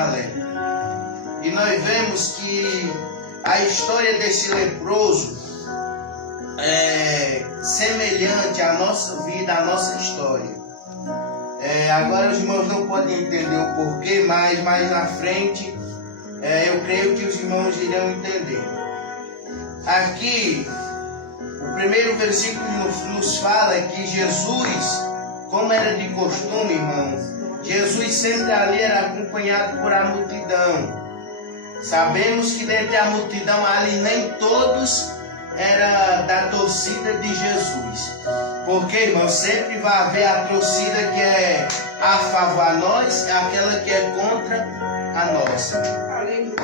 a lepra. E nós vemos que a história desse leproso é semelhante à nossa vida, à nossa história. Agora os irmãos não podem entender o porquê, mas mais na frente eu creio que os irmãos irão entender. Aqui, o primeiro versículo nos fala que Jesus, como era de costume, irmãos, Jesus sempre ali era acompanhado por a multidão. Sabemos que dentre a multidão ali nem todos era da torcida de Jesus. Porque, irmão, sempre vai haver a torcida que é a favor a nós e aquela que é contra a nossa.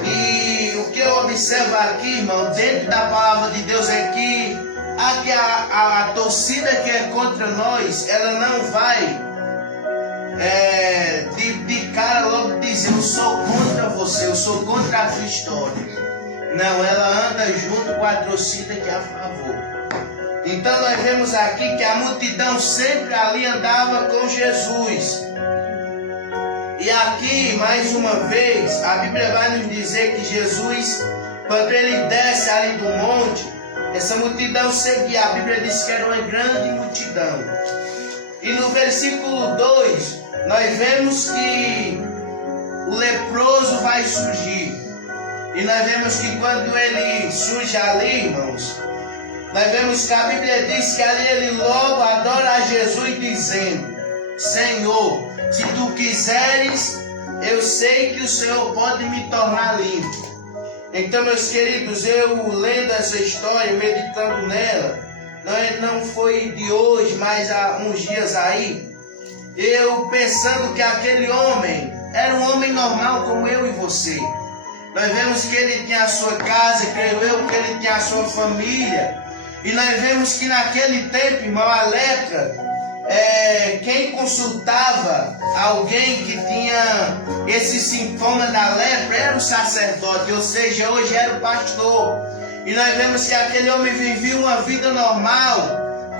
E o que eu observo aqui, irmão, dentro da palavra de Deus é que a torcida que é contra nós, ela não vai de cara logo dizer: eu sou contra você, eu sou contra a tua história. Não, ela anda junto com a torcida que é a favor. Então nós vemos aqui que a multidão sempre ali andava com Jesus. E aqui, mais uma vez, a Bíblia vai nos dizer que Jesus, quando ele desce ali do monte, essa multidão seguia. A Bíblia diz que era uma grande multidão. E no versículo 2, nós vemos que o leproso vai surgir. E nós vemos que quando ele surge ali, irmãos, nós vemos que a Bíblia diz que ali ele logo adora a Jesus dizendo: Senhor, se tu quiseres, eu sei que o Senhor pode me tornar limpo. Então, meus queridos, eu lendo essa história, meditando nela, não foi de hoje, mas há uns dias aí, eu pensando que aquele homem era um homem normal como eu e você. Nós vemos que ele tinha a sua casa, creio eu que ele tinha a sua família. E nós vemos que naquele tempo, irmão, a lepra, quem consultava alguém que tinha esse sintoma da lepra era o sacerdote, ou seja, hoje era o pastor. E nós vemos que aquele homem vivia uma vida normal,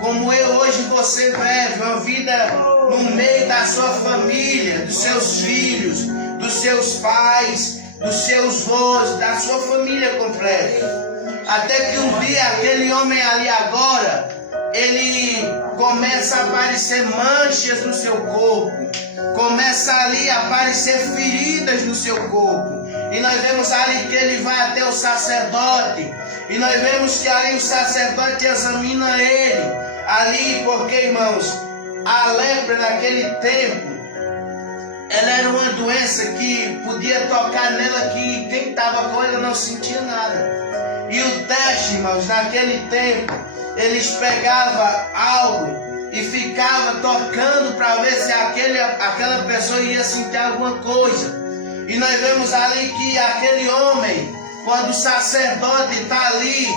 como eu hoje você vive, uma vida no meio da sua família, dos seus filhos, dos seus pais, dos seus avós, da sua família completa. Até que um dia aquele homem ali agora, ele começa a aparecer manchas no seu corpo, começa ali a aparecer feridas no seu corpo. E nós vemos ali que ele vai até o sacerdote, e nós vemos que ali o sacerdote examina ele, ali porque, irmãos, a lepra naquele tempo, ela era uma doença que podia tocar nela, que quem estava com ela não sentia nada. E o teste, irmãos, naquele tempo, eles pegavam algo e ficavam tocando para ver se aquela pessoa ia sentir alguma coisa. E nós vemos ali que aquele homem, quando o sacerdote está ali,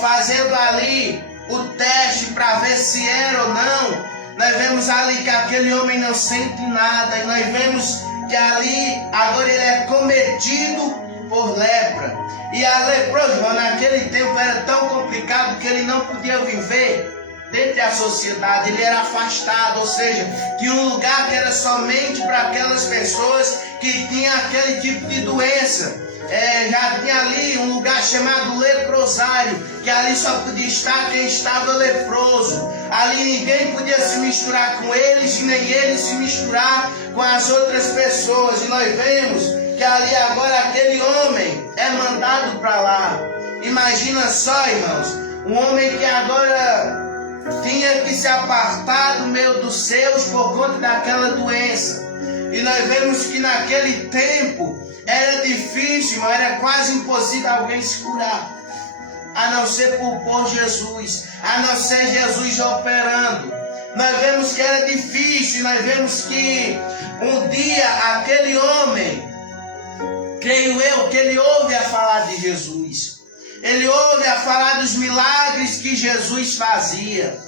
fazendo ali o teste para ver se era ou não, nós vemos ali que aquele homem não sente nada. E nós vemos que ali, agora ele é cometido por lepra. E a leprosa, naquele tempo, era tão complicado que ele não podia viver dentro da sociedade. Ele era afastado, ou seja, tinha um lugar que era somente para aquelas pessoas que tinham aquele tipo de doença. Já tinha ali um lugar chamado leprosário, que ali só podia estar quem estava leproso. Ali ninguém podia se misturar com eles, nem eles se misturar com as outras pessoas. E nós vemos que ali agora aquele homem é mandado para lá. Imagina só, irmãos, um homem que agora tinha que se apartar do meio dos seus por conta daquela doença. E nós vemos que naquele tempo era difícil, mas era quase impossível alguém se curar, a não ser por Jesus, a não ser Jesus operando. Nós vemos que era difícil, nós vemos que um dia aquele homem, creio eu, que ele ouve a falar de Jesus. Ele ouve a falar dos milagres que Jesus fazia.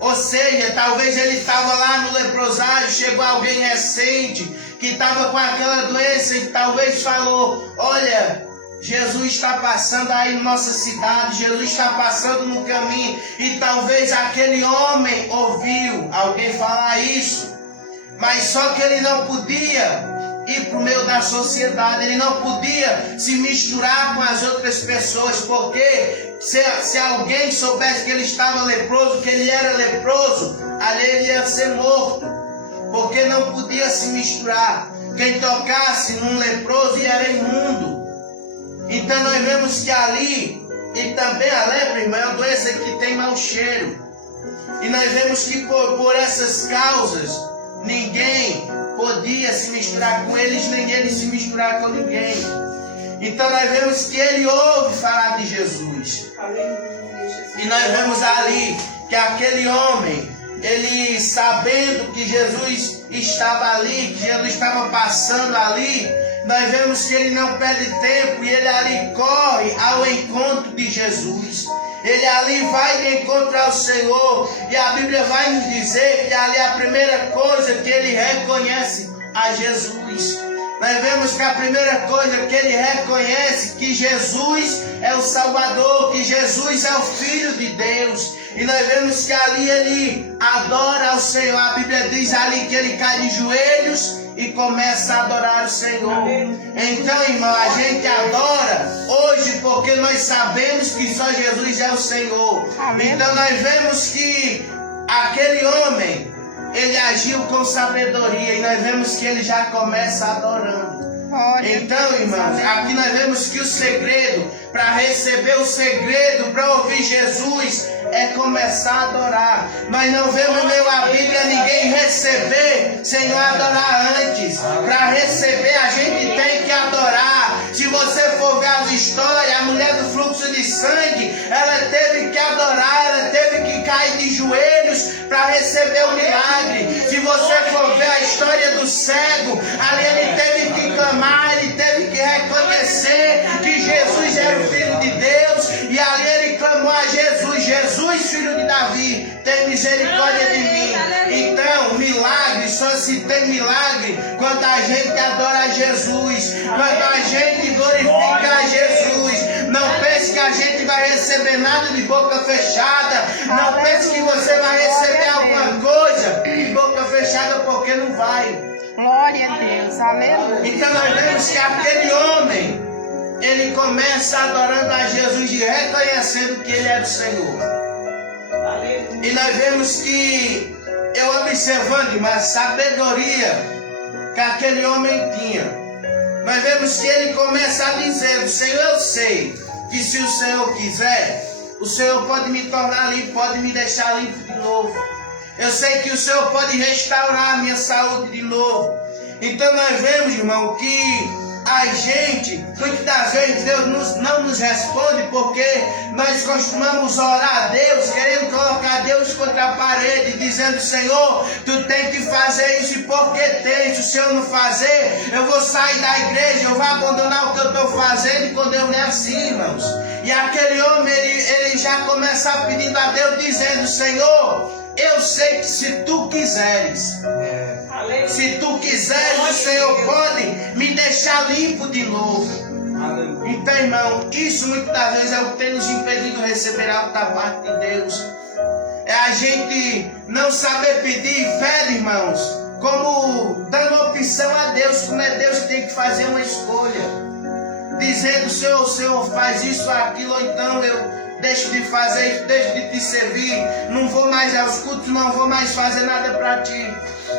Ou seja, talvez ele estava lá no leprosário, chegou alguém recente que estava com aquela doença e talvez falou: olha, Jesus está passando aí na nossa cidade, Jesus está passando no caminho. E talvez aquele homem ouviu alguém falar isso, mas só que ele não podia ir para o meio da sociedade, ele não podia se misturar com as outras pessoas, porque se alguém soubesse que ele estava leproso, que ele era leproso, ali ele ia ser morto, porque não podia se misturar. Quem tocasse num leproso era imundo. Então nós vemos que ali, e também a lepra, irmão, é uma doença que tem mau cheiro. E nós vemos que por essas causas, ninguém podia se misturar com eles, nem eles se misturar com ninguém. Então nós vemos que ele ouve falar de Jesus. E nós vemos ali que aquele homem, ele sabendo que Jesus estava ali, que Jesus estava passando ali, nós vemos que ele não perde tempo e ele ali corre ao encontro de Jesus. Ele ali vai de encontro ao Senhor, e a Bíblia vai nos dizer que ali a primeira coisa que ele reconhece a Jesus. Nós vemos que a primeira coisa que ele reconhece que Jesus é o Salvador, que Jesus é o Filho de Deus. E nós vemos que ali ele adora ao Senhor. A Bíblia diz ali que ele cai de joelhos e começa a adorar o Senhor. Então, irmão, a gente adora hoje porque nós sabemos que só Jesus é o Senhor. Então nós vemos que aquele homem, ele agiu com sabedoria, e nós vemos que ele já começa adorando. Então, irmãos, aqui nós vemos que o segredo, para receber o segredo, para ouvir Jesus, é começar a adorar. Nós não vemos na Bíblia ninguém receber sem adorar antes. Para receber, a gente tem que adorar. Se você for ver as histórias, a mulher do fluxo de sangue, ela teve que adorar, ela teve que cair de joelhos para receber o milagre. Se você for ver a história do cego, ali ele teve que clamar, ele teve que reconhecer que Jesus era o Filho de Deus, e ali ele clamou a Jesus: Jesus, filho de Davi, tem misericórdia de mim. Então, milagre só se tem milagre quando a gente adora Jesus, quando a gente glorifica a Jesus. Não pense que a gente vai receber nada de boca fechada. Não pense que você vai receber alguma coisa de boca fechada, porque não vai. Glória a Deus, aleluia. Então nós vemos que aquele homem, ele começa adorando a Jesus e reconhecendo que ele é o Senhor. E nós vemos que, eu observando uma sabedoria que aquele homem tinha, nós vemos que ele começa a dizer: Senhor, eu sei que se o Senhor quiser, o Senhor pode me tornar limpo, pode me deixar limpo de novo. Eu sei que o Senhor pode restaurar a minha saúde de novo. Então nós vemos, irmão, que a gente, muitas das vezes Deus não nos responde porque nós costumamos orar a Deus, querendo colocar Deus contra a parede, dizendo: Senhor, tu tem que fazer isso, e porque tem, se o Senhor não fazer, eu vou sair da igreja, eu vou abandonar o que eu estou fazendo. E com Deus não é assim, irmãos. E aquele homem, ele já começa pedindo a Deus, dizendo: Senhor, eu sei que se tu quiseres, se tu quiseres, o Senhor pode me deixar limpo de novo. Então, irmão, isso muitas das vezes é o que tem nos impedido de receber algo da parte de Deus. É a gente não saber pedir, e pede, irmãos, como dando opção a Deus, como é Deus que tem que fazer uma escolha, dizendo: Senhor, o Senhor faz isso, aquilo, ou então eu deixo de fazer isso, deixo de te servir, não vou mais aos cultos, não vou mais fazer nada para ti.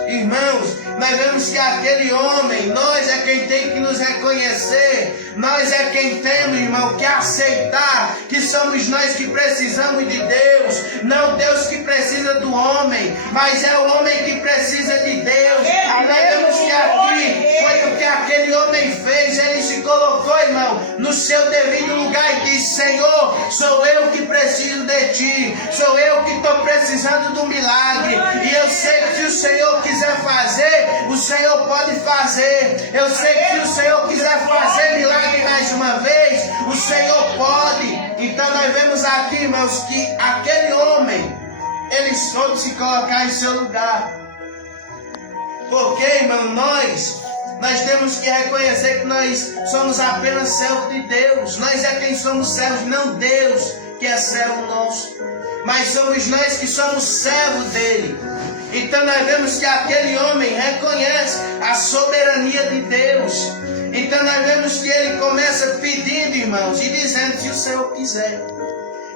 Irmãos, nós vemos que aquele homem, nós é quem tem que nos reconhecer, nós é quem temos, irmão, que aceitar que somos nós que precisamos de Deus, não Deus que precisa do homem, mas é o homem que precisa de Deus. E nós vemos que aqui foi o que aquele homem fez, ele se colocou, irmão, no seu devido lugar e disse: Senhor, sou eu que preciso de ti, sou eu que estou precisando do milagre, e eu sei que se o Senhor quiser fazer, o Senhor pode fazer. Eu sei que se o Senhor quiser fazer milagre mais uma vez, o Senhor pode. Então nós vemos aqui, irmãos, que aquele homem, ele soube se colocar em seu lugar. Porque, irmão, nós temos que reconhecer que nós somos apenas servos de Deus. Nós é quem somos servos, não Deus que é servo nosso. Mas somos nós que somos servos dele. Então nós vemos que aquele homem reconhece a soberania de Deus. Então nós vemos que ele começa pedindo, irmãos, e dizendo: se o Senhor quiser.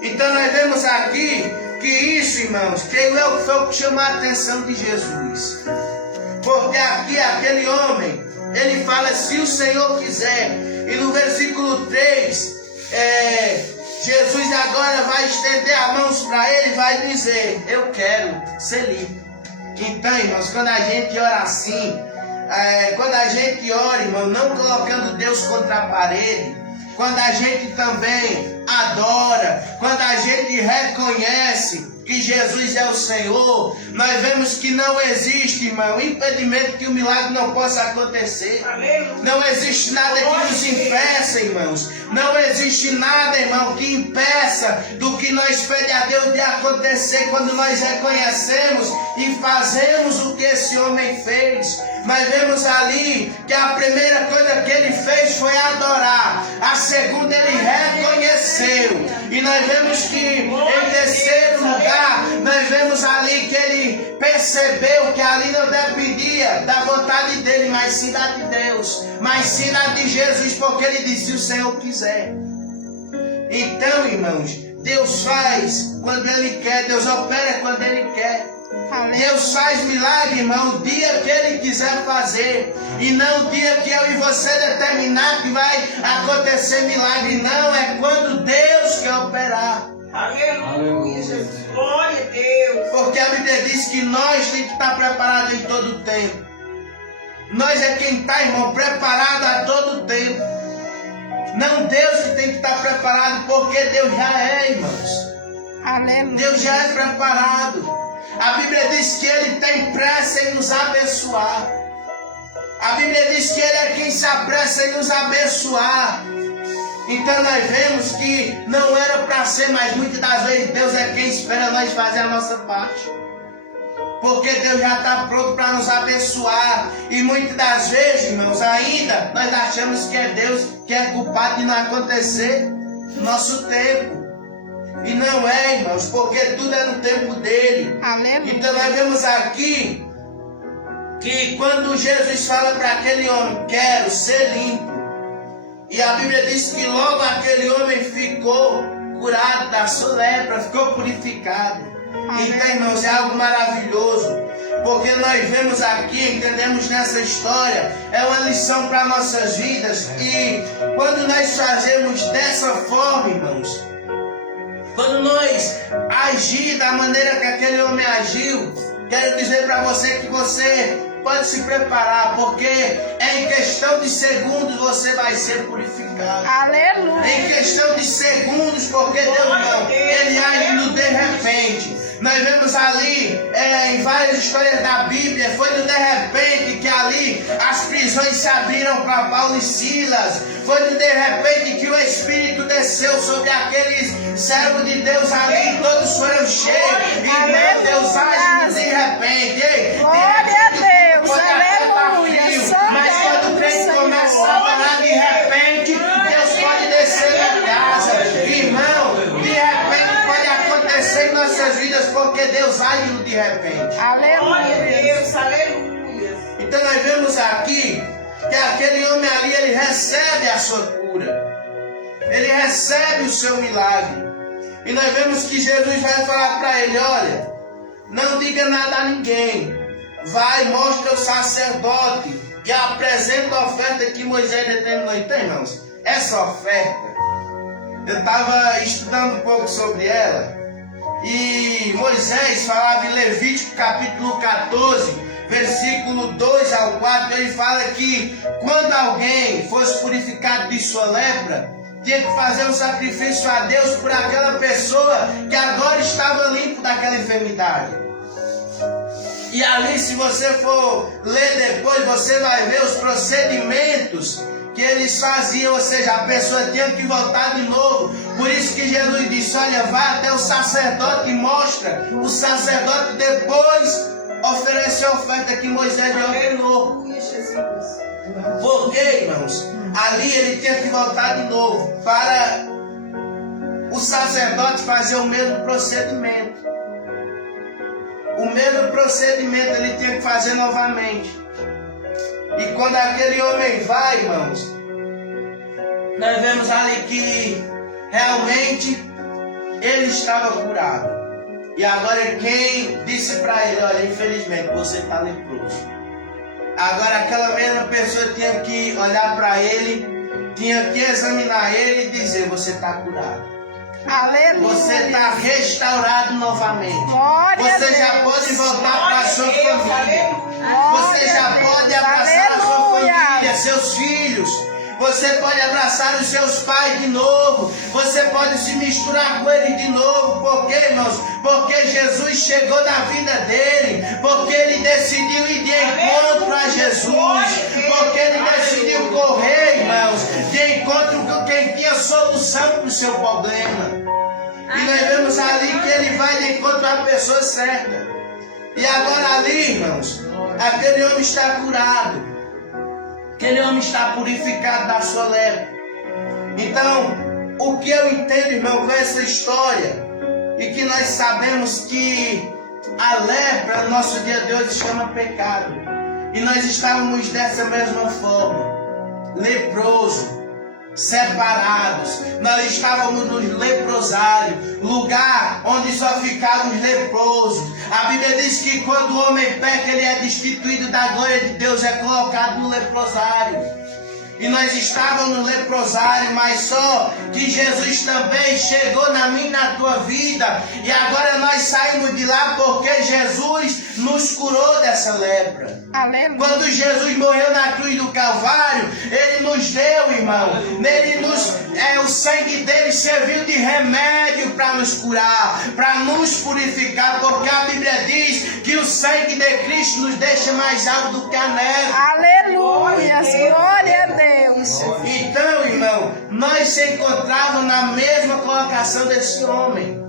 Então nós vemos aqui que isso, irmãos, creio eu que foi o que chamou a atenção de Jesus. Porque aqui aquele homem, ele fala: se o Senhor quiser. E no versículo 3, Jesus agora vai estender as mãos para ele e vai dizer: eu quero ser livre. Então, irmãos, quando a gente ora assim, quando a gente ora, irmão, não colocando Deus contra a parede, quando a gente também adora, quando a gente reconhece que Jesus é o Senhor, nós vemos que não existe, irmão, impedimento que o milagre não possa acontecer. Não existe nada que nos impeça, irmãos. Não existe nada, irmão, que impeça do que nós pedimos a Deus de acontecer quando nós reconhecemos e fazemos o que esse homem fez. Nós vemos ali que a primeira coisa que ele fez foi adorar. A segunda, ele reconheceu. E nós vemos que em terceiro lugar, nós vemos ali que ele percebeu que ali não dependia da vontade dele, mas sim da de Deus, mas sim da de Jesus, porque ele disse: se o Senhor quiser. Então, irmãos, Deus faz quando ele quer, Deus opera quando ele quer. Amém. Deus faz milagre, irmão, o dia que ele quiser fazer, e não o dia que eu e você determinar que vai acontecer milagre. Não, é quando Deus quer operar. Aleluia, Jesus. Glória a Deus. Porque a Bíblia diz que nós temos que estar preparados em todo o tempo. Nós é quem está, irmão, preparado a todo o tempo. Não Deus que tem que estar preparado, porque Deus já é, irmãos. Aleluia. Deus já é preparado. A Bíblia diz que Ele tem pressa em nos abençoar. A Bíblia diz que Ele é quem se apressa em nos abençoar. Então nós vemos que não era para ser, mas muitas das vezes Deus é quem espera nós fazer a nossa parte. Porque Deus já está pronto para nos abençoar. E muitas das vezes, irmãos, ainda nós achamos que é Deus que é culpado de não acontecer no nosso tempo. E não é, irmãos, porque tudo é no tempo dele. Amém. Então nós vemos aqui que quando Jesus fala para aquele homem: quero ser limpo. E a Bíblia diz que logo aquele homem ficou curado da sua lepra, ficou purificado. Amém. Então, irmãos, é algo maravilhoso. Porque nós vemos aqui, entendemos nessa história, é uma lição para nossas vidas. E quando nós fazemos dessa forma, irmãos, quando nós agir da maneira que aquele homem agiu, quero dizer para você que você pode se preparar, porque em questão de segundos você vai ser purificado. Aleluia. Em questão de segundos, porque Deus não, Ele age no de repente. Nós vemos ali em várias histórias da Bíblia, foi no de repente que ali as prisões se abriram para Paulo e Silas. Foi no de repente que o Espírito desceu sobre aqueles servos de Deus ali, e todos foram cheios. E meu Deus age no de repente. Ei, Glória a Deus, pode até estar aleluia. frio, mas quando o crente começa a adorar de repente, Deus pode descer na casa. Irmão, de repente pode acontecer em nossas vidas, porque Deus age no de repente. Glória a Aleluia. Deus, aleluia. Então nós vemos aqui que aquele homem ali, ele recebe a sua cura. Ele recebe o seu milagre. E nós vemos que Jesus vai falar para ele: olha, não diga nada a ninguém. Vai, mostra o sacerdote e apresenta a oferta que Moisés determinou. Então, irmãos, essa oferta, eu estava estudando um pouco sobre ela. E Moisés falava em Levítico capítulo 14, versículo 2 ao 4, ele fala que quando alguém fosse purificado de sua lepra, tinha que fazer um sacrifício a Deus por aquela pessoa que agora estava limpo daquela enfermidade. E ali, se você for ler depois, você vai ver os procedimentos que eles faziam, ou seja, a pessoa tinha que voltar de novo. Por isso que Jesus disse: olha, vai até o sacerdote e mostra. O sacerdote depois oferece a oferta que Moisés lhe ordenou. Aleluia, Jesus. Porque, irmãos, ali ele tinha que voltar de novo para o sacerdote fazer o mesmo procedimento. o mesmo procedimento ele tinha que fazer novamente. E quando aquele homem vai, irmãos, nós vemos ali que realmente ele estava curado. E agora quem disse para ele, olha, infelizmente você está leproso. Agora aquela mesma pessoa tinha que olhar para ele, tinha que examinar ele e dizer, você está curado. Aleluia. Você está restaurado novamente. Glória Você a já Deus. pode voltar para a sua família. Você Glória já a Deus. pode abraçar a sua Aleluia. família, seus filhos. Você pode abraçar os seus pais de novo. Você pode se misturar com ele de novo. Por quê, irmãos? Porque Jesus chegou na vida dele. Porque ele decidiu ir de encontro a Jesus. Porque ele decidiu correr, irmãos, de encontro com quem tinha solução para o seu problema. E nós vemos ali que ele vai de encontro à pessoa certa. E agora ali, irmãos, aquele homem está curado. Aquele homem está purificado da sua lepra. Então, o que eu entendo, irmão, com essa história, e que nós sabemos que a lepra no nosso dia de hoje se chama pecado. E nós estávamos dessa mesma forma, leproso, separados. Nós estávamos no leprosário, lugar onde só ficavam os leprosos. A Bíblia diz que quando o homem peca, ele é destituído da glória de Deus, é colocado no leprosário. E nós estávamos no leprosário, mas só que Jesus também chegou na minha e na tua vida. E agora nós saímos de lá porque Jesus nos curou dessa lepra. Aleluia. Quando Jesus morreu na cruz do Calvário, Ele nos deu, irmão. O sangue dele serviu de remédio para nos curar, para nos purificar, porque a Bíblia diz que o sangue de Cristo nos deixa mais alto do que a neve. Aleluia. Glória a Deus. Então, irmão, nós se encontrávamos na mesma colocação desse homem,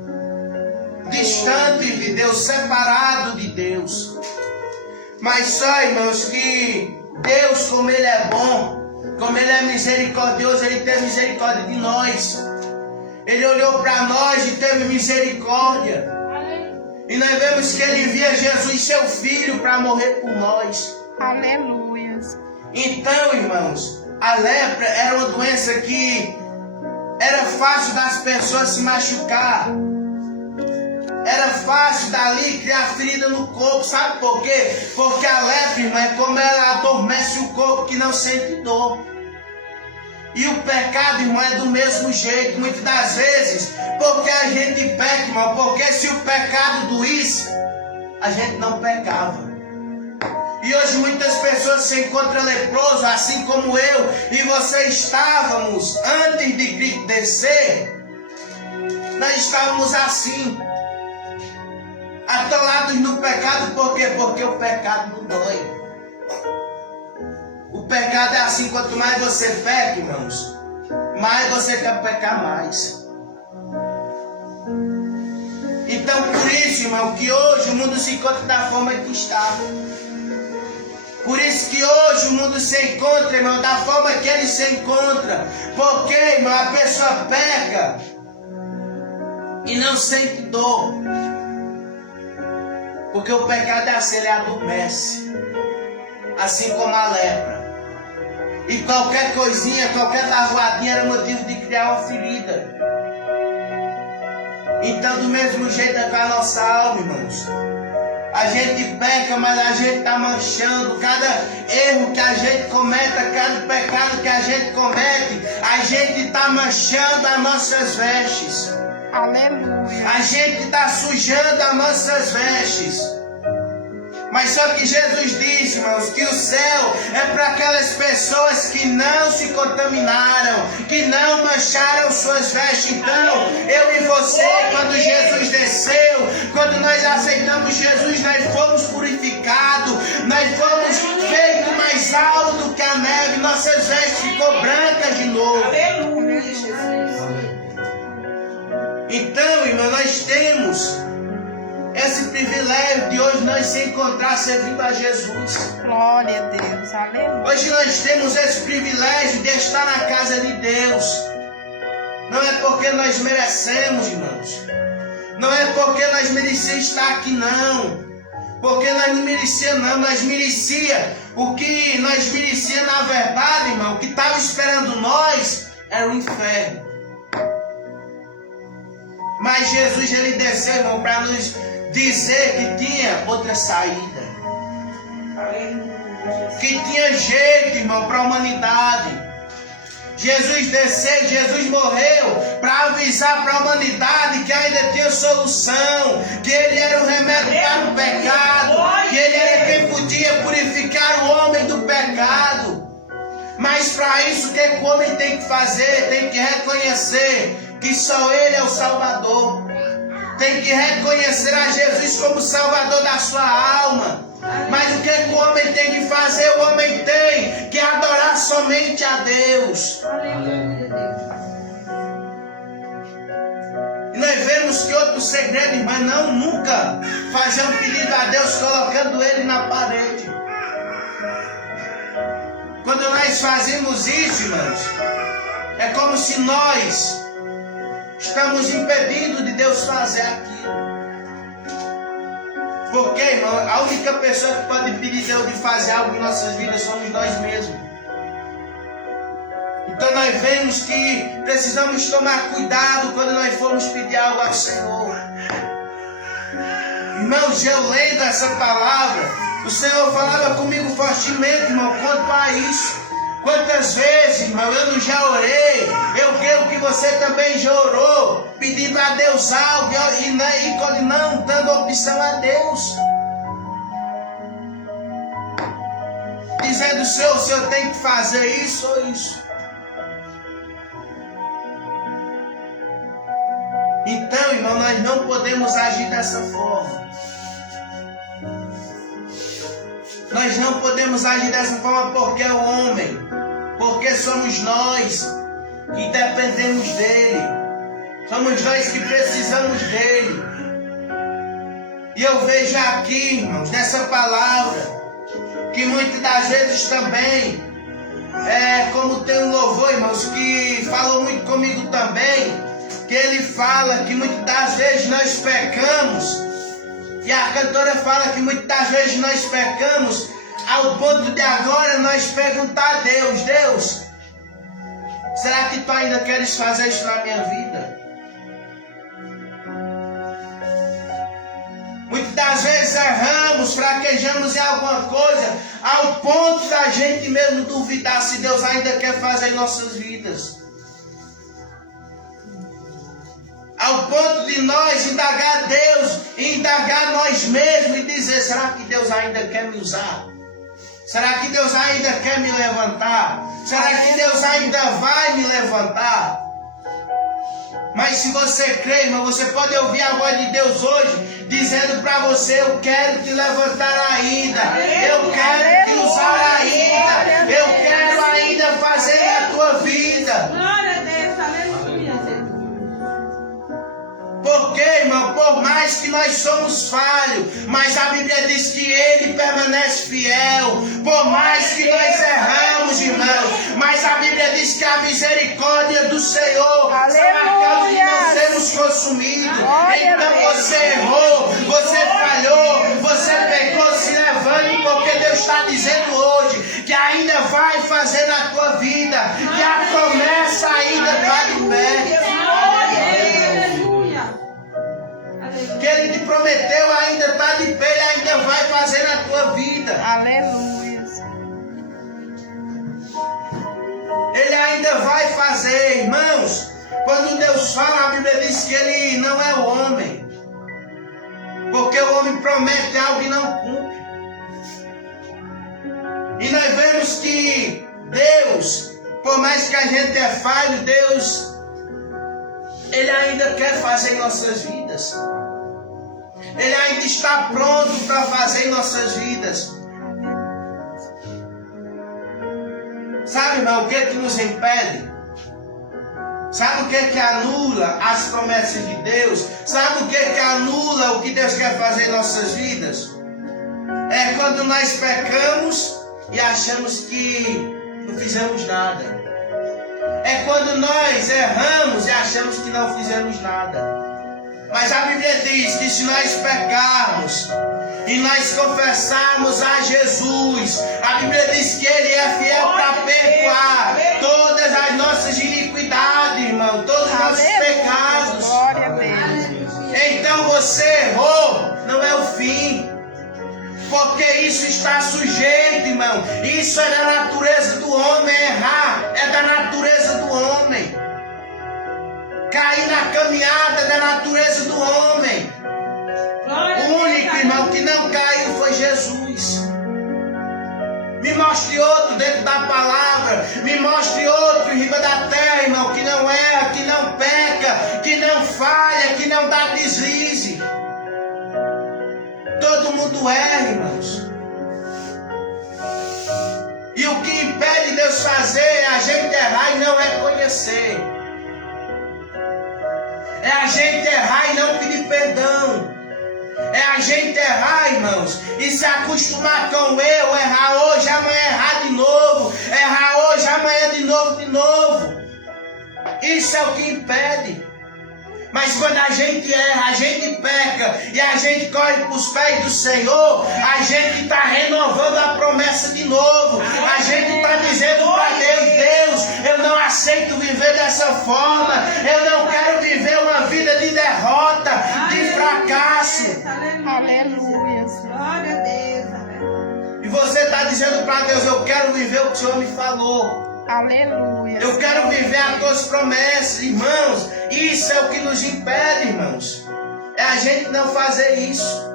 distante de Deus, separado de Deus. Mas só, irmãos, que Deus, como Ele é bom, como Ele é misericordioso, Ele teve misericórdia de nós. Ele olhou para nós e teve misericórdia. E nós vemos que Ele envia Jesus, seu Filho, para morrer por nós. Aleluia. Então, irmãos, a lepra era uma doença que era fácil das pessoas se machucar. Era fácil dali criar ferida no corpo. Sabe por quê? Porque a lepra, irmão, é como ela adormece o corpo que não sente dor. E o pecado, irmão, é do mesmo jeito, muitas das vezes. Porque a gente peca, irmão. Porque se o pecado doísse, a gente não pecava. E hoje muitas pessoas se encontram leprosos, assim como eu e você estávamos antes de Cristo descer. Nós estávamos assim, atolados no pecado. Por quê? Porque o pecado não dói. O pecado é assim, quanto mais você peca, irmãos, mais você quer pecar mais. Então por isso, irmão, que hoje o mundo se encontra da forma que está. Por isso que hoje o mundo se encontra, irmão, da forma que ele se encontra. Porque, irmão, a pessoa peca e não sente dor. Porque o pecado é assim, ele adormece. Assim como a lepra. E qualquer coisinha, qualquer tabuadinha era motivo de criar uma ferida. Então, do mesmo jeito é com a nossa alma, irmãos. A gente peca, mas a gente está manchando. Cada erro que a gente comete, cada pecado que a gente comete, a gente está manchando as nossas vestes. Aleluia. A gente está sujando as nossas vestes. Mas só que Jesus disse, irmãos, que o céu é para aquelas pessoas que não se contaminaram, que não mancharam suas vestes. Então, eu e você, quando Jesus desceu, quando nós aceitamos Jesus, nós fomos purificados, nós fomos feitos mais alto do que a neve, nossas vestes ficou brancas de novo. Aleluia, Jesus. Então, irmão, nós temos esse privilégio de hoje nós se encontrar servindo a Jesus. Glória a Deus. Aleluia. Hoje nós temos esse privilégio de estar na casa de Deus. Não é porque nós merecemos, irmãos. Não é porque nós merecemos estar aqui, não. Porque nós não merecia não, nós merecia. O que nós merecia na verdade, irmão, o que estava esperando nós era o inferno. Mas Jesus, ele desceu, irmão, para nos dizer que tinha outra saída. Que tinha jeito, irmão, para a humanidade. Jesus desceu, Jesus morreu para avisar para a humanidade que ainda tinha solução, que ele era o remédio para o pecado, que ele era quem podia purificar o homem do pecado. Mas para isso, o que o homem tem que fazer? Tem que reconhecer que só ele é o Salvador. Tem que reconhecer a Jesus como Salvador da sua alma. Mas o que o homem tem que fazer? O homem tem que adorar somente a Deus. E nós vemos que outro segredo, irmão, não nunca fazer um pedido a Deus colocando ele na parede. Quando nós fazemos isso, irmãos, é como se nós estamos impedindo de Deus fazer aquilo. Porque, irmão, a única pessoa que pode pedir Deus de fazer algo em nossas vidas somos nós mesmos. Então nós vemos que precisamos tomar cuidado quando nós formos pedir algo ao Senhor. Irmãos, eu lendo essa palavra, o Senhor falava comigo fortemente, irmão, quanto a isso. Quantas vezes, irmão, eu não já orei, eu creio que você também já orou, pedindo a Deus algo e não dando opção a Deus. Dizendo, Senhor, o Senhor tem que fazer isso ou isso. Então, irmão, nós não podemos agir dessa forma. Nós não podemos agir dessa forma porque é o homem, porque somos nós que dependemos dele, somos nós que precisamos dele. E eu vejo aqui, irmãos, nessa palavra, que muitas das vezes também, como tem um louvor, irmãos, que falou muito comigo também, que ele fala que muitas das vezes nós pecamos. E a cantora fala que muitas das vezes nós pecamos ao ponto de agora nós perguntar a Deus, Deus, será que tu ainda queres fazer isso na minha vida? Muitas das vezes erramos, fraquejamos em alguma coisa, ao ponto da gente mesmo duvidar se Deus ainda quer fazer em nossas vidas. Ao ponto de nós indagar Deus, indagar nós mesmos e dizer, será que Deus ainda quer me usar? Será que Deus ainda quer me levantar? Será que Deus ainda vai me levantar? Mas se você crê, irmão, você pode ouvir a voz de Deus hoje, dizendo para você, eu quero te levantar ainda, eu quero te usar ainda, eu quero ainda fazer na tua vida. Glória a Deus, aleluia. Porque, irmão, por mais que nós somos falhos, mas a Bíblia diz que Ele permanece fiel. Por mais que nós erramos, irmão, mas a Bíblia diz que a misericórdia do Senhor é a causa de não sermos consumidos. Então você errou, você falhou, você pecou, se levante, porque Deus está dizendo hoje que ainda vai fazer na tua vida, que a promessa ainda está de pé. Que Ele te prometeu ainda está de pé e ainda vai fazer na tua vida. Aleluia. Ele ainda vai fazer, irmãos. Quando Deus fala, a Bíblia diz que Ele não é o homem. Porque o homem promete algo e não cumpre. E nós vemos que Deus, por mais que a gente é falho, Deus, Ele ainda quer fazer em nossas vidas. Ele ainda está pronto para fazer em nossas vidas. Sabe, irmão, o que é que nos impede? Sabe o que é que anula as promessas de Deus? Sabe o que é que anula o que Deus quer fazer em nossas vidas? É quando nós pecamos e achamos que não fizemos nada. É quando nós erramos e achamos que não fizemos nada. Mas a Bíblia diz que se nós pecarmos e nós confessarmos a Jesus, a Bíblia diz que Ele é fiel para perdoar todas as nossas iniquidades, irmão, todos os nossos pecados. Glória a Deus. Então você errou, não é o fim. Porque isso está sujeito, irmão. Isso é da natureza do homem. Errar é da natureza do homem. Cair na caminhada é da natureza do homem. O único, irmão, que não caiu foi Jesus. Me mostre outro dentro da palavra. Me mostre outro em riba da terra, irmão, que não erra, que não peca, que não falha, que não dá deslize. Todo mundo erra, irmãos. E o que impede Deus fazer é a gente errar e não reconhecer. É a gente errar e não pedir perdão. É a gente errar, irmãos, e se acostumar com o erro. Errar hoje, amanhã errar de novo. Errar hoje, amanhã de novo. Isso é o que impede. Mas quando a gente erra, a gente peca e a gente corre para os pés do Senhor, a gente está renovando a promessa de novo. A gente está dizendo para Deus, eu não aceito viver dessa forma. Eu não quero viver uma vida de derrota, de fracasso. Aleluia. Glória a Deus. E você está dizendo para Deus, eu quero viver o que o Senhor me falou. Aleluia. Eu quero viver as tuas promessas, irmãos. Isso é o que nos impede, irmãos. É a gente não fazer isso.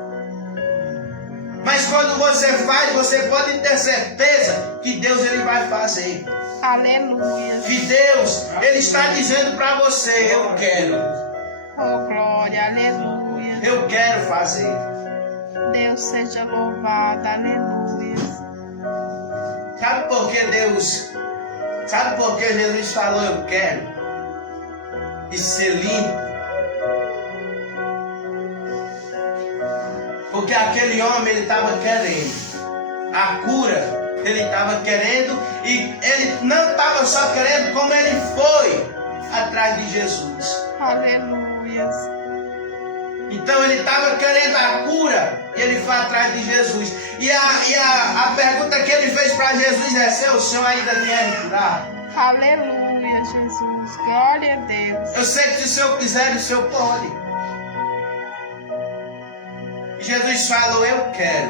Mas quando você faz, você pode ter certeza que Deus ele vai fazer. Aleluia. Que Deus, ele está dizendo para você, eu quero. Oh, glória. Aleluia. Eu quero fazer. Deus seja louvado. Aleluia. Sabe por que Deus... Sabe por que Jesus falou, eu quero? E ser limpo? Porque aquele homem, ele estava querendo. A cura, ele estava querendo. E ele não estava só querendo, como ele foi atrás de Jesus. Aleluia. Então ele estava querendo a cura e ele foi atrás de Jesus. E a pergunta que ele fez para Jesus é: o Senhor ainda quer me curar? Aleluia, Jesus. Glória a Deus. Eu sei que se o Senhor quiser, o Senhor pode. E Jesus falou: eu quero.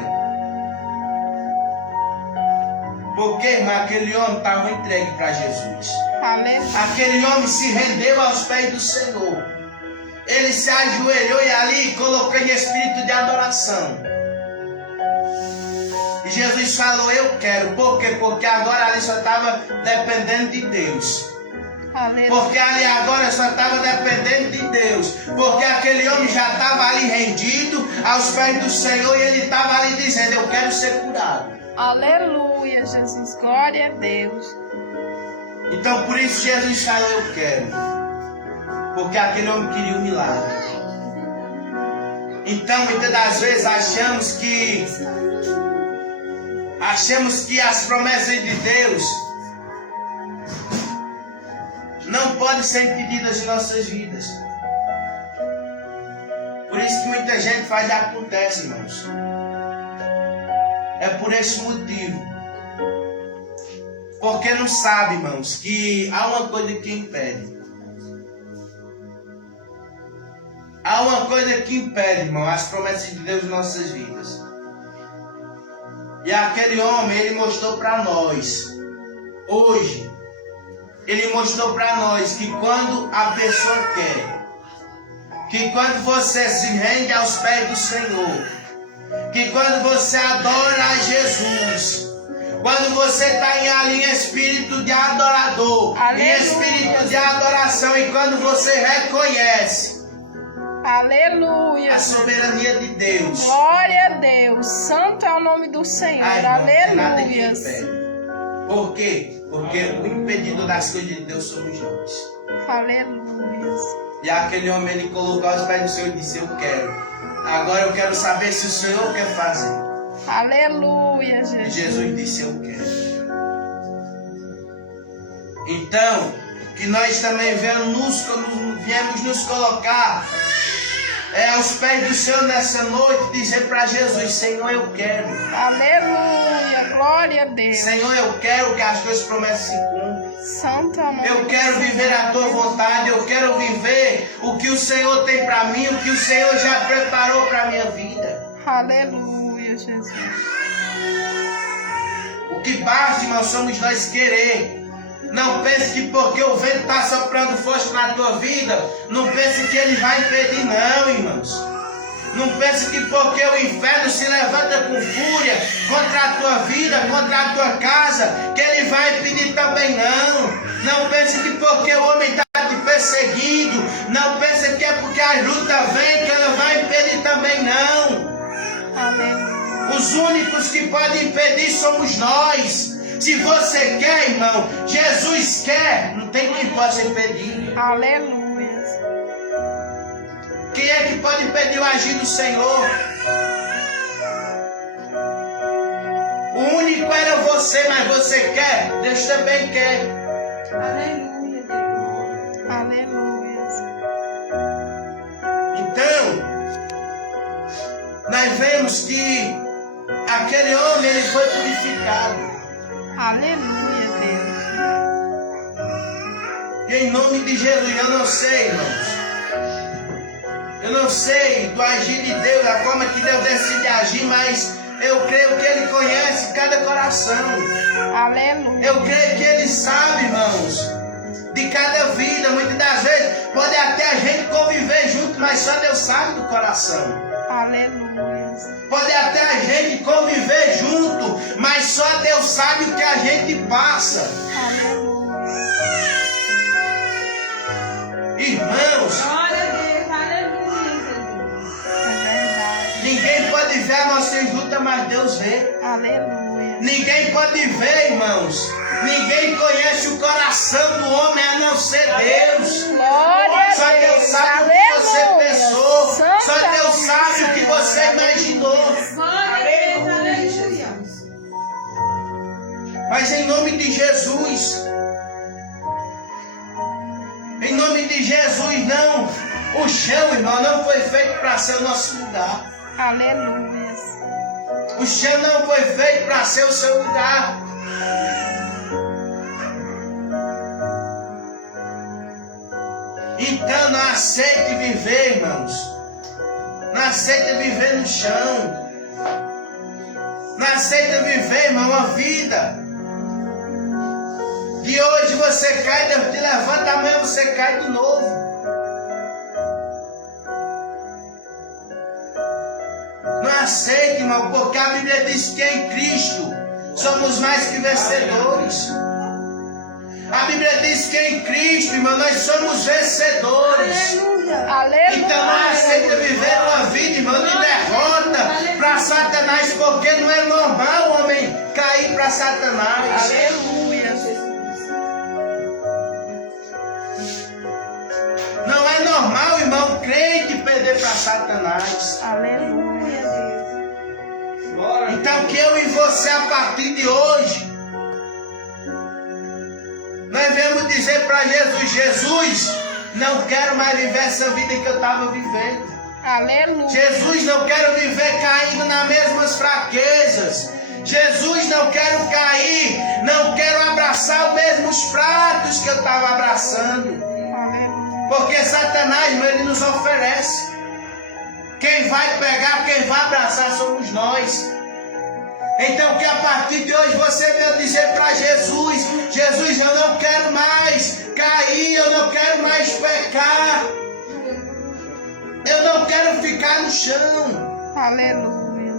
Porque, irmão, aquele homem estava entregue para Jesus. Aleluia. Aquele homem se rendeu aos pés do Senhor. Ele se ajoelhou e ali colocou em espírito de adoração. E Jesus falou, eu quero. Por quê? Porque agora ali só estava dependendo de Deus. Aleluia. Porque ali agora só estava dependendo de Deus. Porque aquele homem já estava ali rendido aos pés do Senhor. E ele estava ali dizendo, eu quero ser curado. Aleluia, Jesus. Glória a Deus. Então por isso Jesus falou, eu quero. Porque aquele homem queria um milagre. Então muitas das vezes achamos que as promessas de Deus não podem ser impedidas em nossas vidas. Por isso que muita gente faz e acontece, irmãos. É por esse motivo. Porque não sabe, irmãos, que há uma coisa que impede. Há uma coisa que impede, irmão, as promessas de Deus em nossas vidas. E aquele homem, ele mostrou para nós, hoje, ele mostrou para nós que quando a pessoa quer, que quando você se rende aos pés do Senhor, que quando você adora a Jesus, quando você está em espírito de adorador, Aleluia. em espírito de adoração, e quando você reconhece Aleluia. a soberania de Deus, Glória a Deus. Santo é o nome do Senhor. não tem nada que Aleluia. impede. Por quê? Porque o impedido das coisas de Deus somos nós. Aleluia. E aquele homem, ele colocou aos pés do Senhor e disse, eu quero. Agora eu quero saber se o Senhor quer fazer. Aleluia, E Jesus. Jesus disse, eu quero. Então, que nós também viemos nos colocar aos pés do Senhor nessa noite, dizer para Jesus: Senhor, eu quero. Aleluia. Glória a Deus. Senhor, eu quero que as tuas promessas se cumpram. Santo amor. Eu quero viver a tua vontade. Eu quero viver o que o Senhor tem para mim, o que o Senhor já preparou para a minha vida. Aleluia, Jesus. O que basta, irmão, somos nós querer. Não pense que porque o vento está soprando forte na tua vida, não pense que ele vai impedir, não, irmãos. Não pense que porque o inferno se levanta com fúria contra a tua vida, contra a tua casa, que ele vai impedir também, não. Não pense que porque o homem está te perseguindo, não pense que é porque a luta vem, que ela vai impedir também, não. Aleluia. Os únicos que podem impedir somos nós. Se você quer, irmão, Jesus quer, não tem quem possa impedir. Aleluia. Quem é que pode impedir o agir do Senhor? O único era você, mas você quer, Deus também quer. Aleluia, Deus. Aleluia. Então, nós vemos que aquele homem ele foi purificado. Aleluia, Deus. E em nome de Jesus, eu não sei, irmãos. Eu não sei do agir de Deus, a forma que Deus decide agir, mas eu creio que Ele conhece cada coração. Aleluia. Eu creio que Ele sabe, irmãos, de cada vida. Muitas das vezes pode até a gente conviver junto, mas só Deus sabe do coração. Aleluia. Pode até a gente conviver junto, mas só Deus sabe o que a gente passa. Irmãos, Glória a Deus, aleluia, Jesus. É verdade. ninguém pode ver a nossa luta, mas Deus vê. Aleluia. Ninguém pode ver, irmãos. Ninguém conhece o coração do homem a não ser Deus. Glória a Só Deus Deus. sabe o que você Aleluia. pensou. Santa Só Deus sabe o que você imaginou. Glória a Deus, aleluia. Mas em nome de Jesus, em nome de Jesus, não. O chão, irmão, não foi feito para ser o nosso lugar. Aleluia. O chão não foi feito para ser o seu lugar. Então não aceite viver, irmãos. Não aceite viver no chão. Não aceite viver, irmão, uma vida que hoje você cai, Deus te levanta, amanhã você cai de novo. Não aceite, irmão, porque a Bíblia diz que em Cristo somos mais que vencedores. A Bíblia diz que em Cristo, irmão, nós somos vencedores. Aleluia. Então não aceita viver uma vida, irmão, de derrota para Satanás, porque não é normal o homem cair para Satanás. Aleluia. Não é normal, irmão, crente perder para Satanás. Aleluia. Então que eu e você, a partir de hoje, nós vamos dizer para Jesus: Jesus, não quero mais viver essa vida que eu estava vivendo. Aleluia. Jesus, não quero viver caindo nas mesmas fraquezas. Jesus, não quero cair, não quero abraçar os mesmos pratos que eu estava abraçando. Aleluia. Porque Satanás, irmão, ele nos oferece. Quem vai pegar, quem vai abraçar somos nós. Então que a partir de hoje você venha dizer para Jesus: Jesus, eu não quero mais cair, eu não quero mais pecar. Eu não quero ficar no chão. Aleluia.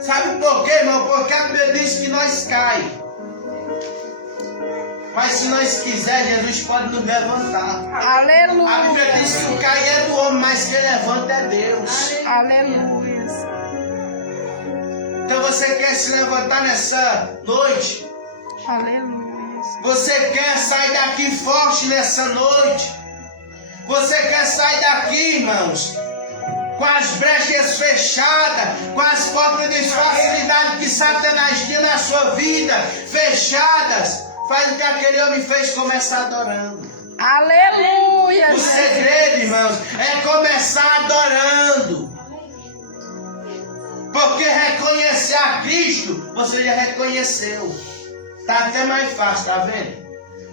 Sabe por quê, irmão? Porque a Bíblia diz que nós caímos. Mas se nós quisermos, Jesus pode nos levantar. Aleluia. A Bíblia diz que o cair é do homem, mas quem levanta é Deus. Aleluia. Então você quer se levantar nessa noite? Aleluia. Você quer sair daqui forte nessa noite? Você quer sair daqui, irmãos, com as brechas fechadas, com as portas de facilidade que Satanás tinha na sua vida fechadas? Faz o que aquele homem fez, começar adorando. Aleluia, O Jesus. segredo, irmãos, é começar adorando. Porque reconhecer a Cristo, você já reconheceu. Tá até mais fácil, tá vendo?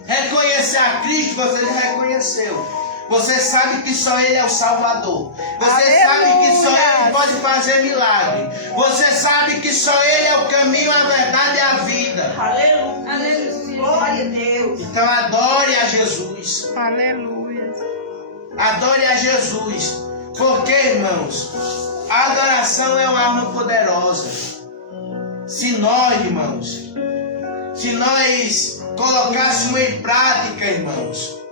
Reconhecer a Cristo, você já reconheceu. Você sabe que só Ele é o Salvador. Você sabe que só Ele pode fazer milagre. Você sabe que só Ele é o caminho, a verdade e a vida. Aleluia. Aleluia. Glória a Deus. Então adore a Jesus. Aleluia. Adore a Jesus. Porque, irmãos, a adoração é uma arma poderosa. Se nós, irmãos, colocássemos em prática, irmãos,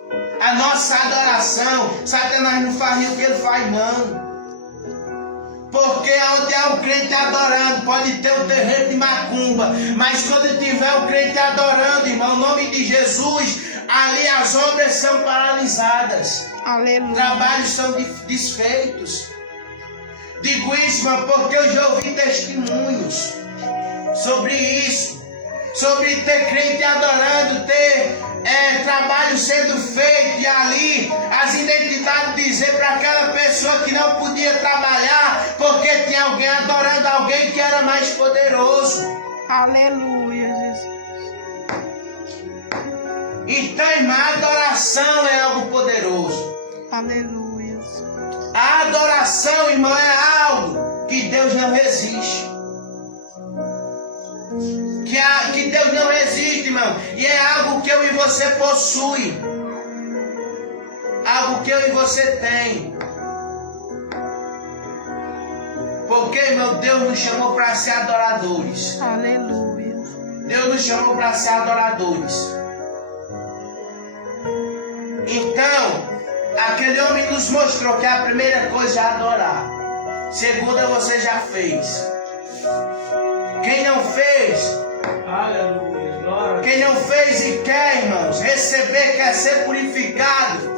a nossa adoração, Satanás não faria o que ele faz, não. Porque onde há um crente adorando, pode ter um terreiro de macumba, mas quando tiver um crente adorando, irmão, em nome de Jesus, ali as obras são paralisadas. Aleluia. Trabalhos são desfeitos. Digo isso, irmão, porque eu já ouvi testemunhos sobre isso. Sobre ter crente adorando, ter trabalho sendo feito, e ali as identidades dizer para aquela pessoa que não podia trabalhar porque tinha alguém adorando alguém que era mais poderoso. Aleluia, Jesus. Então, irmã, a adoração é algo poderoso. Aleluia. A adoração, irmão, é algo que Deus não resiste. Que Deus não resiste, irmão. E é algo que eu e você possui. Algo que eu e você tem. Porque, irmão, Deus nos chamou para ser adoradores. Aleluia. Deus nos chamou para ser adoradores. Então, aquele homem nos mostrou que a primeira coisa é adorar. Segunda, você já fez. Quem não fez, aleluia, quem não fez e quer, irmãos, receber, quer ser purificado,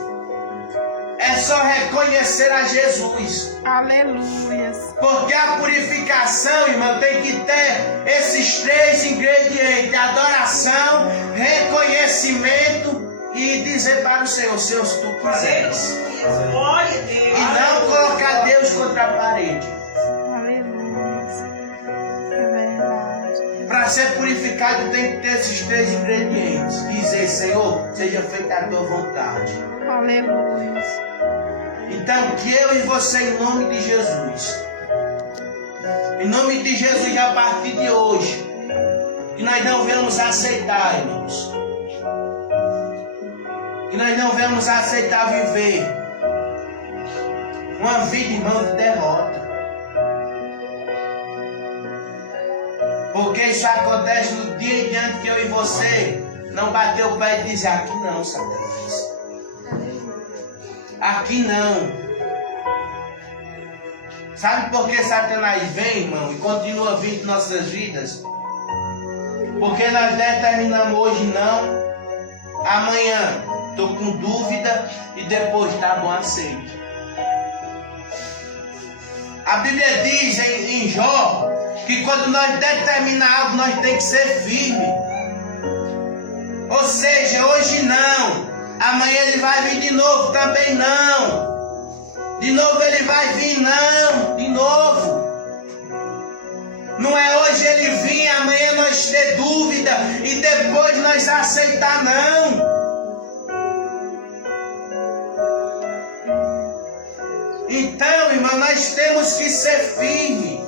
é só reconhecer a Jesus. Aleluia. Porque a purificação, irmão, tem que ter esses três ingredientes: adoração, reconhecimento e dizer para o Senhor, Senhor, se tu quiseres. Aleluia. Glória a Deus. E não colocar Deus contra a parede. Para ser purificado tem que ter esses três ingredientes. Dizer, Senhor, seja feita a tua vontade. Aleluia. Então, que eu e você, em nome de Jesus, a partir de hoje, que nós não venhamos aceitar, irmãos. Que nós não venhamos aceitar viver uma vida, irmão, de derrota. Porque isso acontece no dia em diante que eu e você não bater o pé e dizer, aqui não, Satanás. Aqui não. Sabe por que Satanás vem, irmão, e continua vindo em nossas vidas? Porque nós determinamos hoje não, amanhã estou com dúvida e depois tá bom, aceito. A Bíblia diz em Jó que quando nós determinamos algo, nós temos que ser firme. Ou seja, hoje não, amanhã ele vai vir de novo, também não. De novo ele vai vir, não, de novo. Não é hoje ele vir, amanhã nós ter dúvida e depois nós aceitar, não. Então, irmão, nós temos que ser firmes.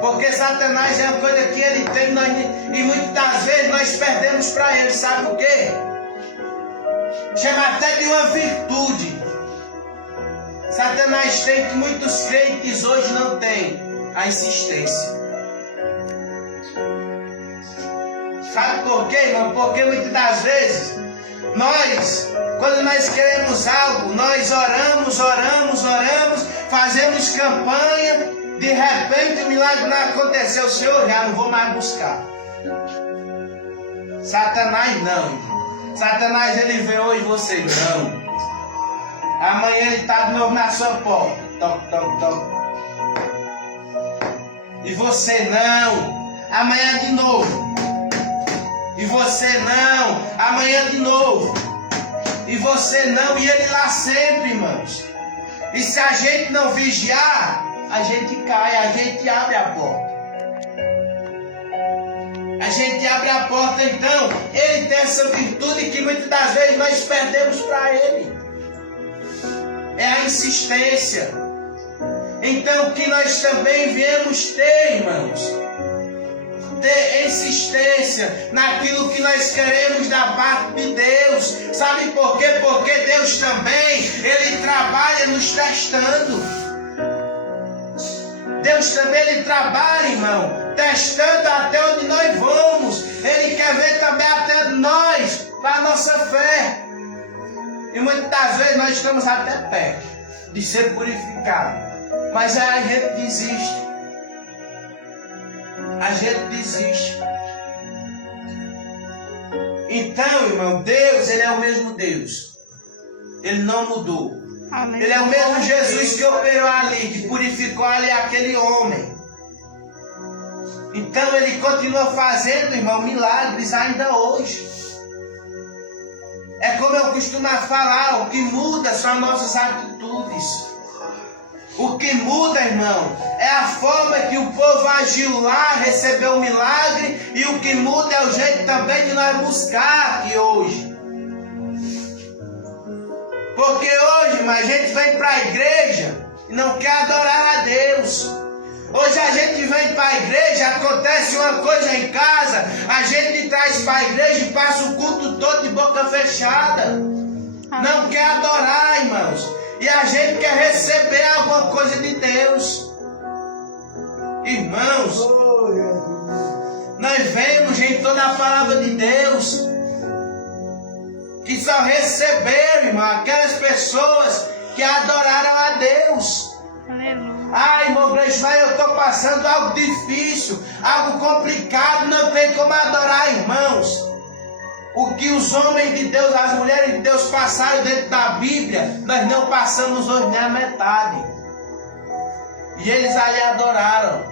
Porque Satanás é uma coisa que ele tem e muitas das vezes nós perdemos para ele. Sabe o quê? Chama até de uma virtude. Satanás tem que muitos crentes hoje não têm a insistência. Sabe por quê, irmão? Porque muitas das vezes quando nós queremos algo, nós oramos, fazemos campanha. De repente o milagre não aconteceu, Senhor, já não vou mais buscar. Satanás não, irmão. Satanás ele vê hoje você não. Amanhã ele está de novo na sua porta. Toc, toc, toc. E você não. Amanhã de novo. E você não. amanhã de novo. E você não, e ele lá sempre, irmãos. E se a gente não vigiar, a gente cai, a gente abre a porta. A gente abre a porta, então, ele tem essa virtude que muitas das vezes nós perdemos para ele. É a insistência. Então, o que nós também viemos ter, irmãos, ter insistência naquilo que nós queremos da parte de Deus. Sabe por quê? Porque Deus também, ele trabalha nos testando. Deus também, ele trabalha, irmão, testando até onde nós vamos. Ele quer ver também até nós, para a nossa fé. E muitas das vezes nós estamos até perto de ser purificados. Mas aí a gente desiste. A gente desiste. Então, irmão, Deus, ele é o mesmo Deus. Ele não mudou. Amém. Ele é o mesmo Jesus que operou ali, que purificou ali aquele homem. Então ele continua fazendo, irmão, milagres ainda hoje. É como eu costumo falar, o que muda são as nossas atitudes. O que muda, irmão, é a forma que o povo agiu lá, recebeu o milagre, e o que muda é o jeito também de nós buscar aqui hoje. Porque hoje, irmão, a gente vem para a igreja e não quer adorar a Deus. Hoje a gente vem para a igreja, acontece uma coisa em casa, a gente traz para a igreja e passa o culto todo de boca fechada. Não quer adorar, irmãos. E a gente quer receber alguma coisa de Deus. Irmãos, nós vemos em toda a palavra de Deus que só receberam, irmão, aquelas pessoas que adoraram a Deus. Aleluia. Ai, irmão Gleice, mas eu estou passando algo difícil, algo complicado, não tem como adorar, irmãos. O que os homens de Deus, as mulheres de Deus passaram dentro da Bíblia, nós não passamos hoje nem a metade. E eles ali adoraram.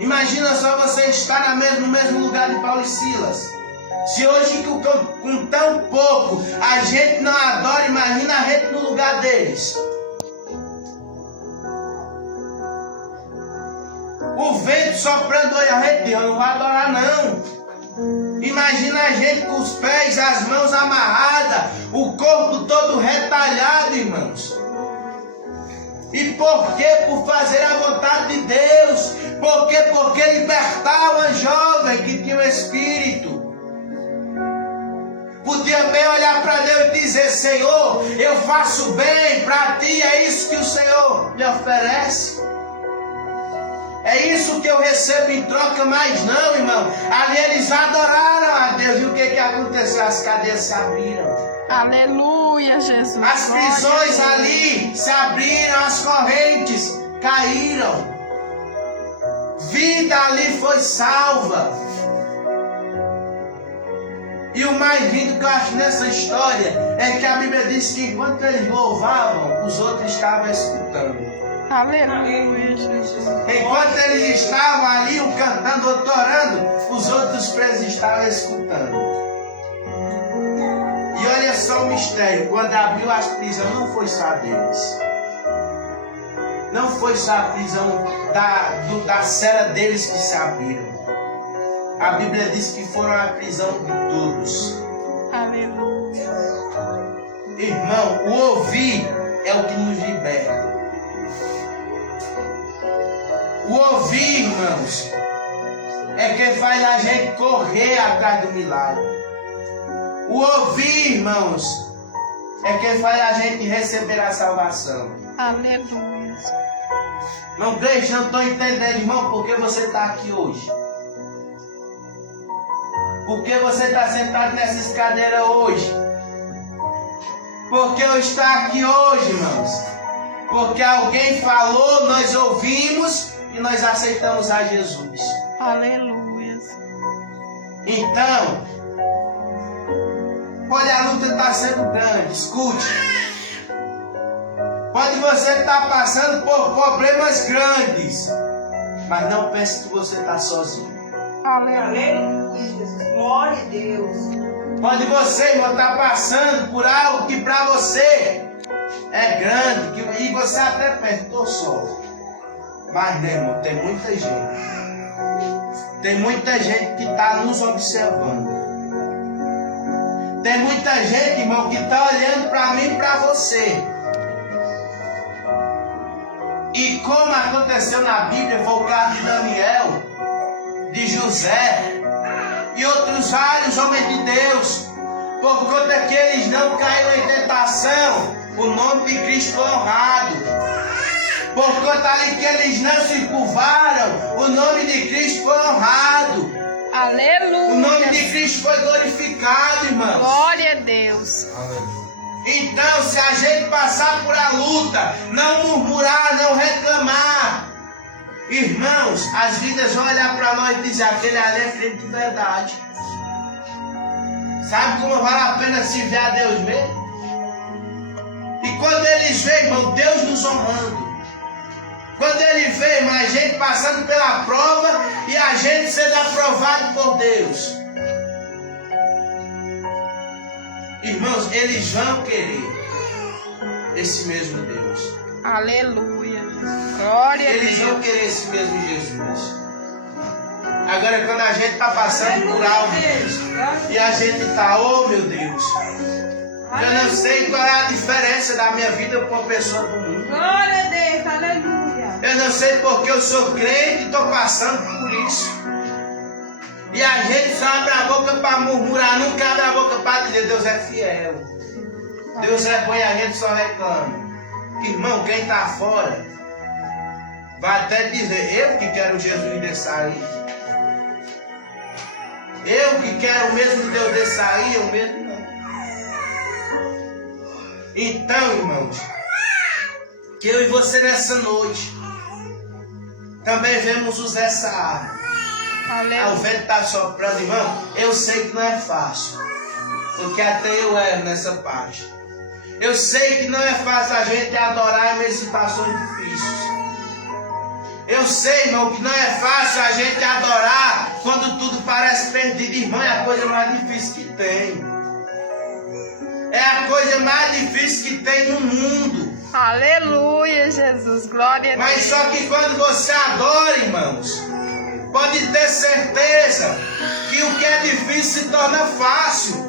Imagina só você estar no mesmo lugar de Paulo e Silas. Se hoje com tão pouco a gente não adora, imagina a gente no lugar deles. O vento soprando aí, a gente, eu não vou adorar não. Imagina a gente com os pés, as mãos amarradas, o corpo todo retalhado, irmãos. E por quê? Por fazer a vontade de Deus. Por quê? Porque libertar uma jovem que tinha um espírito. Podia bem olhar para Deus e dizer: Senhor, eu faço bem para ti, é isso que o Senhor me oferece. É isso que eu recebo em troca, mas não, irmão. Ali eles adoraram a Deus. E o que aconteceu? As cadeias se abriram. Aleluia, Jesus. As prisões ali se abriram, as correntes caíram. Vida ali foi salva. E o mais lindo que eu acho nessa história é que a Bíblia diz que enquanto eles louvavam, os outros estavam escutando. Aleluia, Jesus. Enquanto eles estavam ali, um cantando, outro orando, os outros presos estavam escutando. E olha só o mistério, quando abriu as prisões, não foi só deles. Não foi só a prisão da cela deles que se abriram. A Bíblia diz que foram a prisão de todos. Aleluia. Irmão, o ouvir é o que nos liberta. O ouvir, irmãos, é quem faz a gente correr atrás do milagre. O ouvir, irmãos, é quem faz a gente receber a salvação. Aleluia. Não, Gleice, não estou entendendo, irmão, por que você está aqui hoje? Por que você está sentado nessas cadeiras hoje? Porque eu estou aqui hoje, irmãos. Porque alguém falou, nós ouvimos e nós aceitamos a Jesus. Aleluia. Então, pode a luta estar sendo grande, escute. Pode você estar passando por problemas grandes, mas não pense que você está sozinho. Aleluia. Jesus. Glória a Deus. Pode você, irmão, estar passando por algo que para você é grande, e você até pensou só. Mas, né, irmão, tem muita gente. Tem muita gente que está nos observando. Tem muita gente, irmão, que está olhando para mim e para você. E como aconteceu na Bíblia, foi o caso de Daniel, de José e outros vários homens de Deus, por conta que eles não caíram em tentação, o nome de Cristo foi honrado. Por conta ali que eles não se curvaram, o nome de Cristo foi honrado. Aleluia. O nome de Cristo foi glorificado, irmãos. Glória a Deus. Então, se a gente passar por a luta, não murmurar, não reclamar, irmãos, as vidas vão olhar para nós e dizer: aquele ali é crente de verdade. Sabe como vale a pena se ver a Deus mesmo? E quando eles veem, irmão, Deus nos honrando. Quando ele vê, irmão, a gente passando pela prova e a gente sendo aprovado por Deus. Irmãos, eles vão querer esse mesmo Deus. Aleluia. Glória a Eles Deus. vão querer esse mesmo Jesus. Agora, quando a gente está passando por algo, Deus, e a gente está, oh meu Deus, eu não sei qual é a diferença da minha vida para uma pessoa do mundo. Glória a Deus. Aleluia. Eu não sei porque eu sou crente e estou passando por isso. E a gente só abre a boca para murmurar, nunca abre a boca para dizer: Deus é fiel. Deus é bom e a gente só reclama. Irmão, quem está fora vai até dizer: eu que quero Jesus descer aí. Eu que quero o mesmo Deus descer aí, eu mesmo não. Então, irmãos, que eu e você nessa noite também vemos usar essa arma. Aleluia. O vento está soprando, irmão. Eu sei que não é fácil, porque até eu erro nessa parte. Eu sei que não é fácil a gente adorar em situações difíceis. Eu sei, irmão, que não é fácil a gente adorar quando tudo parece perdido. Irmão, é a coisa mais difícil que tem. É a coisa mais difícil que tem no mundo. Aleluia, Jesus. Glória a Deus. Mas só que quando você adora, irmãos, pode ter certeza que o que é difícil se torna fácil.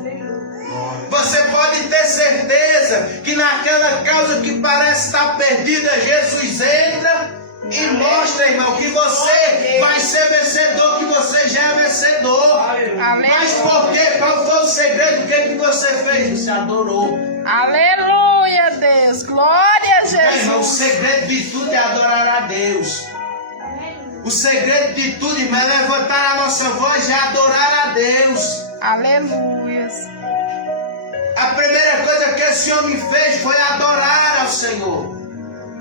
Você pode ter certeza que naquela causa que parece estar perdida, Jesus entra e mostra, irmão, que você vai ser vencedor, que você já é vencedor. Amém. Mas por quê? Qual foi o segredo? O que você fez? Você adorou. Aleluia, Deus. Glória a Irmão, o Jesus. segredo de tudo é adorar a Deus. O segredo de tudo, irmão, é levantar a nossa voz e adorar a Deus. Aleluia. A primeira coisa que esse homem fez foi adorar ao Senhor.